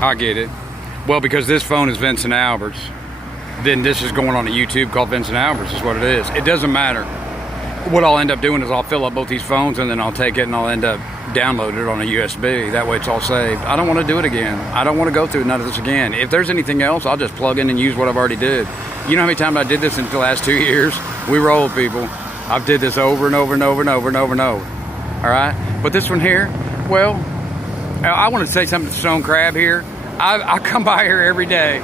I get it. Well, because this phone is Vincent Albert's, then this is going on a YouTube called Vincent Albert's is what it is. It doesn't matter. What I'll end up doing is I'll fill up both these phones and then I'll take it and I'll end up downloading it on a USB. That way it's all saved. I don't want to do it again. I don't want to go through none of this again. If there's anything else, I'll just plug in and use what I've already did. You know how many times I did this in the last 2 years? We roll, people. I've did this over and over and over and over and over and over. All right? But this one here, well, I want to say something to Stone Crab here. I come by here every day,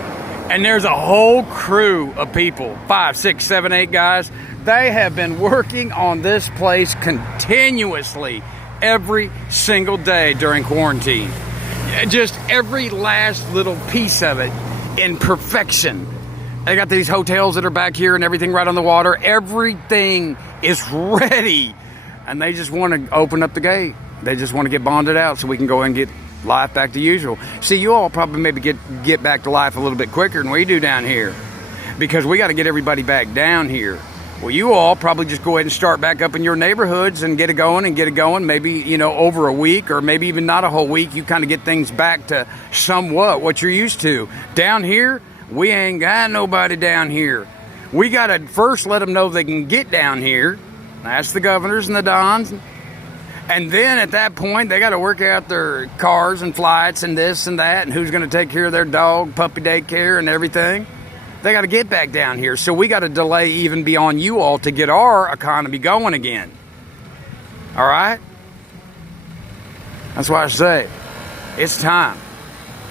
and there's a whole crew of people, 5, 6, 7, 8 guys. They have been working on this place continuously every single day during quarantine. Just every last little piece of it in perfection. They got these hotels that are back here and everything right on the water. Everything is ready. And they just want to open up the gate. They just want to get bonded out so we can go and get life back to usual. See, you all probably maybe get back to life a little bit quicker than we do down here, because we got to get everybody back down here. Well, you all probably just go ahead and start back up in your neighborhoods and get it going. Maybe, you know, over a week or maybe even not a whole week. You kind of get things back to somewhat what you're used to. Down here, we ain't got nobody down here. We got to first let them know they can get down here. That's the governors and the dons. And then at that point, they got to work out their cars and flights and this and that and who's going to take care of their dog, puppy daycare and everything. They got to get back down here. So we got to delay even beyond you all to get our economy going again. All right? That's why I say it's time.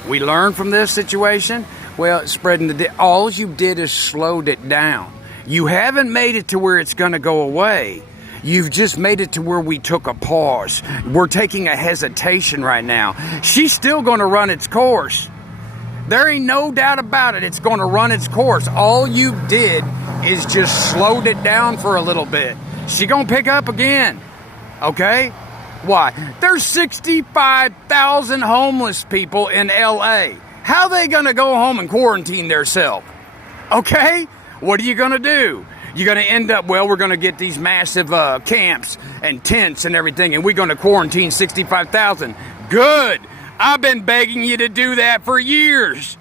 We learned from this situation. Well, all you did is slowed it down. You haven't made it to where it's going to go away. You've just made it to where we took a pause. We're taking a hesitation right now. She's still going to run its course. There ain't no doubt about it. It's going to run its course. All you did is just slowed it down for a little bit. She going to pick up again. Okay? Why? There's 65,000 homeless people in LA. How they going to go home and quarantine themselves? Okay? What are you going to do? You're going to end up, well, we're going to get these massive camps and tents and everything, and we're going to quarantine 65,000. Good. I've been begging you to do that for years,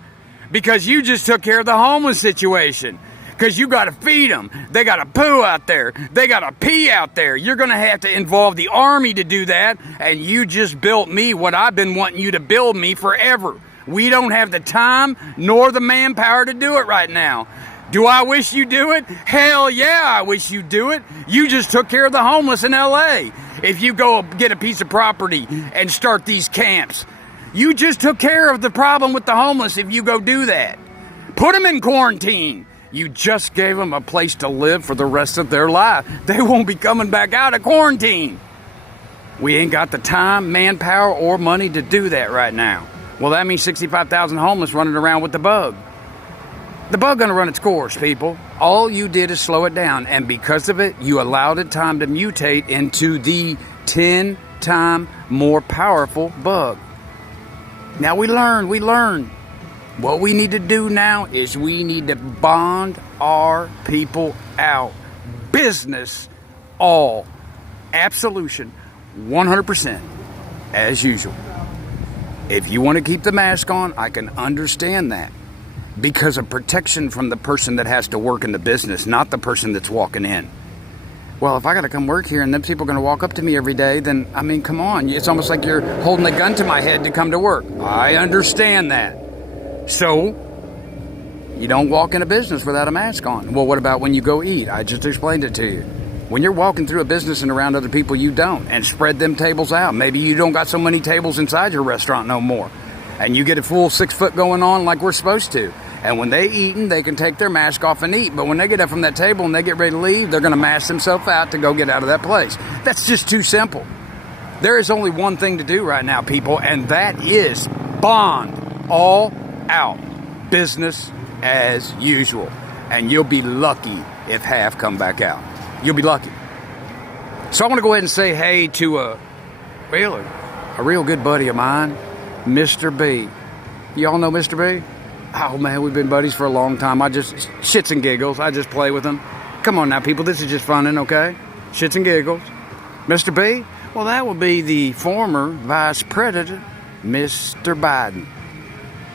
because you just took care of the homeless situation. Because you got to feed them. They got to poo out there. They got to pee out there. You're going to have to involve the army to do that, and you just built me what I've been wanting you to build me forever. We don't have the time nor the manpower to do it right now. Do I wish you do it? Hell yeah, I wish you do it. You just took care of the homeless in LA. If you go get a piece of property and start these camps, you just took care of the problem with the homeless if you go do that. Put them in quarantine. You just gave them a place to live for the rest of their life. They won't be coming back out of quarantine. We ain't got the time, manpower, or money to do that right now. Well, that means 65,000 homeless running around with the bug. The bug gonna run its course, people. All you did is slow it down, and because of it, you allowed it time to mutate into the 10-time more powerful bug. Now we learn. What we need to do now is we need to bond our people out. Business, all. Absolution, 100%, as usual. If you want to keep the mask on, I can understand that. Because of protection from the person that has to work in the business, not the person that's walking in. Well, if I got to come work here and them people are going to walk up to me every day, then, I mean, come on. It's almost like you're holding a gun to my head to come to work. I understand that. So, you don't walk in a business without a mask on. Well, what about when you go eat? I just explained it to you. When you're walking through a business and around other people, you don't. And spread them tables out. Maybe you don't got so many tables inside your restaurant no more. And you get a full 6 foot going on like we're supposed to. And when they eating, they can take their mask off and eat. But when they get up from that table and they get ready to leave, they're going to mask themselves out to go get out of that place. That's just too simple. There is only one thing to do right now, people, and that is bond all out. Business as usual. And you'll be lucky if half come back out. You'll be lucky. So I want to go ahead and say hey to a real good buddy of mine, Mr. B. Y'all know Mr. B? Oh, man, we've been buddies for a long time. Shits and giggles. I just play with him. Come on now, people. This is just funning, okay? Shits and giggles. Mr. B? Well, that would be the former Vice President, Mr. Biden.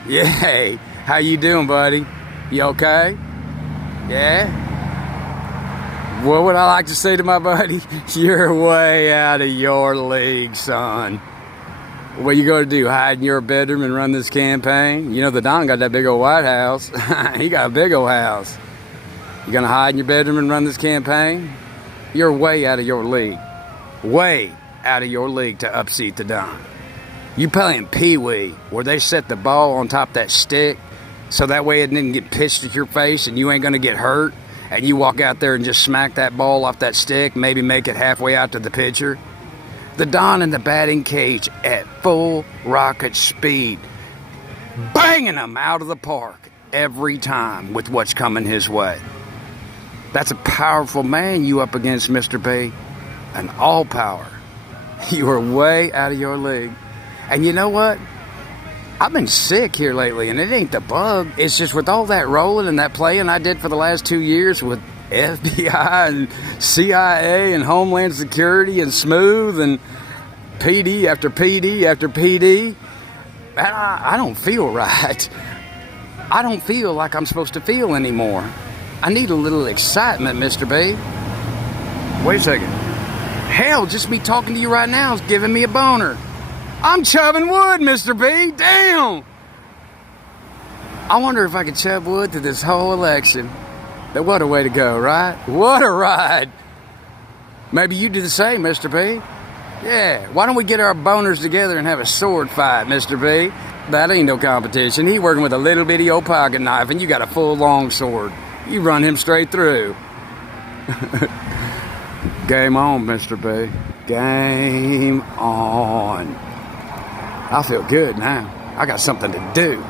Yeah, hey, how you doing, buddy? You okay? Yeah? What would I like to say to my buddy? You're way out of your league, son. What you gonna do, hide in your bedroom and run this campaign? You know the Don got that big old White House. He got a big old house. You gonna hide in your bedroom and run this campaign? You're way out of your league. Way out of your league to upseat the Don. You playing Pee-wee, where they set the ball on top of that stick so that way it didn't get pitched at your face and you ain't gonna get hurt, and you walk out there and just smack that ball off that stick, maybe make it halfway out to the pitcher. The Don in the batting cage at full rocket speed, banging them out of the park every time with what's coming his way. That's a powerful man you up against, Mr. B. An all power. You are way out of your league. And you know what? I've been sick here lately, and it ain't the bug. It's just with all that rolling and that playing I did for the last 2 years with FBI and CIA and Homeland Security and Smooth and PD after PD after PD. And I don't feel right. I don't feel like I'm supposed to feel anymore. I need a little excitement, Mr. B. Wait a second. Hell, just me talking to you right now is giving me a boner. I'm chubbing wood, Mr. B. Damn! I wonder if I could chub wood through this whole election. But what a way to go, right? What a ride! Maybe you do the same, Mr. B. Yeah, why don't we get our boners together and have a sword fight, Mr. B? That ain't no competition. He working with a little bitty old pocket knife, and you got a full long sword. You run him straight through. Game on, Mr. B. Game on. I feel good now. I got something to do.